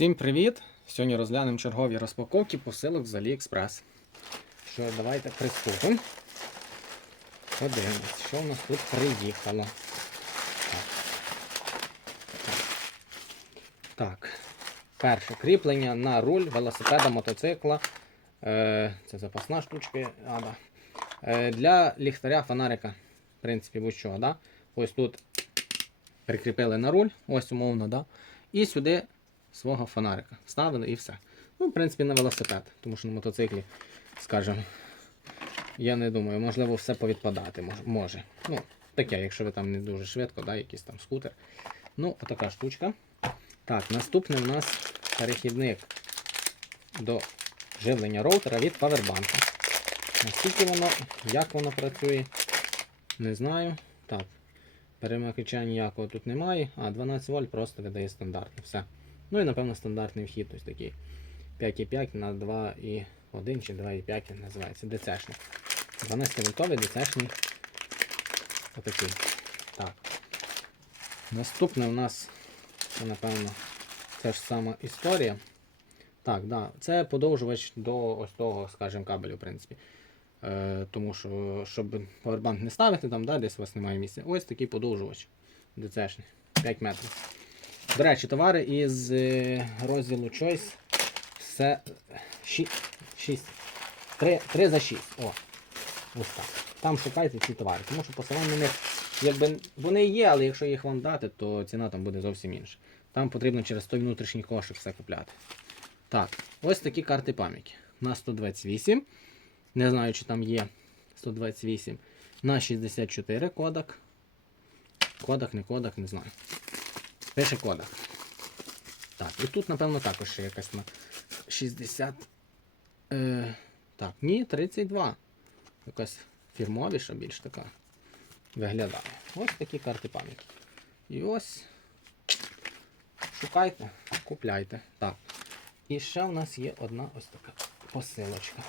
Всім привіт! Сьогодні розглянемо чергові розпаковки посилок з AliExpress. Що, давайте приступимо. Подивимось, що в нас тут приїхало. Так. Перше кріплення на руль велосипеда, мотоцикла. Е, це запасна штучка. А, да. е, для ліхтаря фонарика. В принципі, будь-що, да? Ось тут прикріпили на руль, ось умовно, да? І сюди свого фонарика. Вставили і все. Ну, в принципі, на велосипед, тому що на мотоциклі, скажімо, я не думаю, можливо, все повідпадати може. Ну, таке, якщо ви там не дуже швидко, да, якийсь там скутер. Ну, отака штучка. Так, наступний у нас перехідник до живлення роутера від павербанка. Наскільки воно, як воно працює, не знаю. Так, перемикача ніякого тут немає. А, 12 вольт просто видає стандартно. Все. Ну і напевно стандартний вхід, ось такий 5,5 на 2,1 чи 2,5 він називається. ДЦшний. 12 вольтовий ДЦшний. Отакий. Так. Наступне у нас, це, напевно, це ж сама історія. Так, да, це подовжувач до ось того, скажімо, кабелю, в принципі. Е, тому що, щоб повербанк не ставити, там, да, десь у вас немає місця. Ось такий подовжувач. ДЦшний. 5 метрів. До речі, товари із е, розділу Choice. Все 6. 3, 3 за 6. О. Ось так. Там шукайте ці товари. Тому що посилання на них, якби вони є, але якщо їх вам дати, то ціна там буде зовсім інша. Там потрібно через той внутрішній кошик все купляти. Так, ось такі карти пам'яті. На 128. Не знаю, чи там є 128. На 64 кодек. Кодек, не кодек, не знаю. Пише кодек. Так, і тут, напевно, також ще якась на 60. Е, так, ні, 32. Якась фірмовіша більш така виглядає. Ось такі карти пам'яті. І ось. Шукайте, купляйте. Так. І ще в нас є одна ось така посилочка.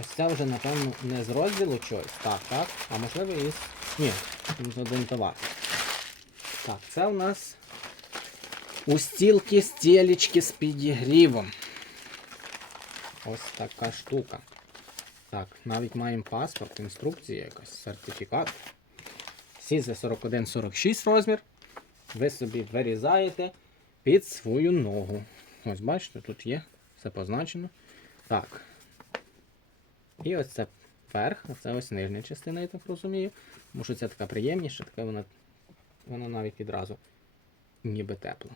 Ось це вже, напевно, не з розділу чогось. Так, так. А можливо із. Ні, тут один товар. Так, це у нас устілки стілечки з підігрівом. Ось така штука. Так, навіть маємо паспорт, інструкція якась, сертифікат. Всі за 41-46 розмір. Ви собі вирізаєте під свою ногу. Ось бачите, тут є, все позначено. Так. І ось це верх, а це ось нижня частина, я так розумію. Тому що це така приємніша, така вона, вона навіть відразу ніби тепла.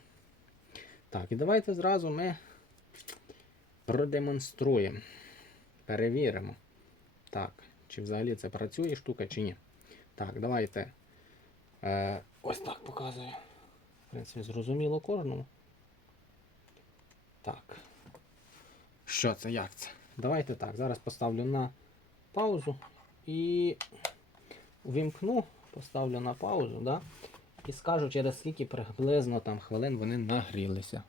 Так, і давайте зразу ми продемонструємо. Перевіримо. Так, чи взагалі це працює штука, чи ні. Так, давайте. Е, ось так показую. В принципі, зрозуміло кожному. Так. Що це, як це? Давайте так. Зараз поставлю на паузу і увімкну, поставлю на паузу, да? І скажу, через скільки приблизно там хвилин вони нагрілися.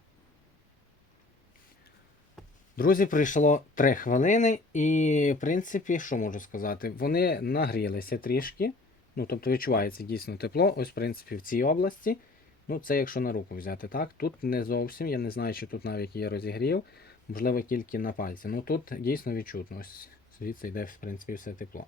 Друзі, пройшло 3 хвилини, і, в принципі, що можу сказати? Вони нагрілися трішки. Ну, тобто відчувається дійсно тепло. Ось, в принципі, в цій області. Ну, це якщо на руку взяти, так? Тут не зовсім, я не знаю, чи тут навіть є розігрів, можливо, тільки на пальці. Ну тут дійсно відчутно. Ось звідси йде, в принципі, все тепло.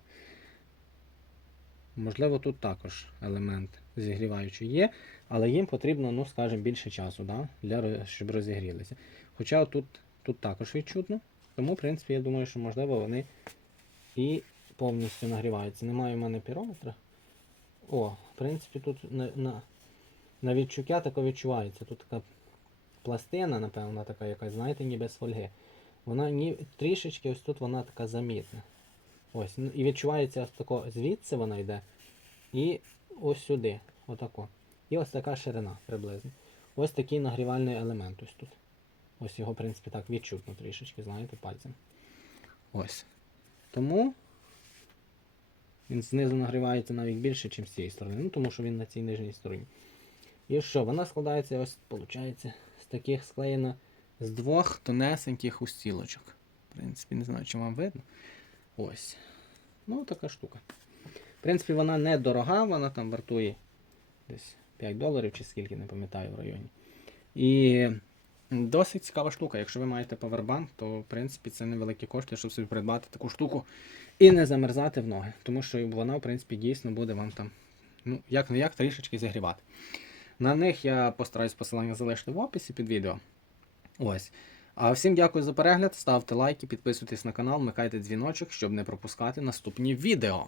Можливо, тут також елемент зігріваючий є, але їм потрібно, ну, скажімо, більше часу, да? Для, щоб розігрілися. Хоча тут, тут також відчутно, тому, в принципі, я думаю, що можливо вони і повністю нагріваються. Немає в мене пірометра. О, в принципі, тут на, на, на відчуття таке відчувається. Тут така пластина, напевно, така якась, знаєте, ніби з фольги. Вона ні, трішечки ось тут вона така замітна. Ось, і відчувається ось тако звідси вона йде. І ось сюди. Отако. І ось така ширина приблизно. Ось такий нагрівальний елемент ось тут. Ось його, в принципі, так відчутно трішечки, знаєте, пальцем. Ось. Тому він знизу нагрівається навіть більше, ніж з цієї сторони. Ну, тому що він на цій нижній стороні. І що? Вона складається, ось, виходить, з таких склеєна з двох тонесеньких устілочок. В принципі, не знаю, чи вам видно. Ось. Ну, така штука. В принципі, вона не дорога, вона там вартує десь 5 доларів чи скільки, не пам'ятаю в районі. І Досить цікава штука. Якщо ви маєте павербанк, то в принципі це невеликі кошти, щоб собі придбати таку штуку і не замерзати в ноги. Тому що вона, в принципі, дійсно буде вам там, ну, як не як, трішечки зігрівати. На них я постараюсь посилання залишити в описі під відео. Ось. А всім дякую за перегляд. Ставте лайки, підписуйтесь на канал, вмикайте дзвіночок, щоб не пропускати наступні відео.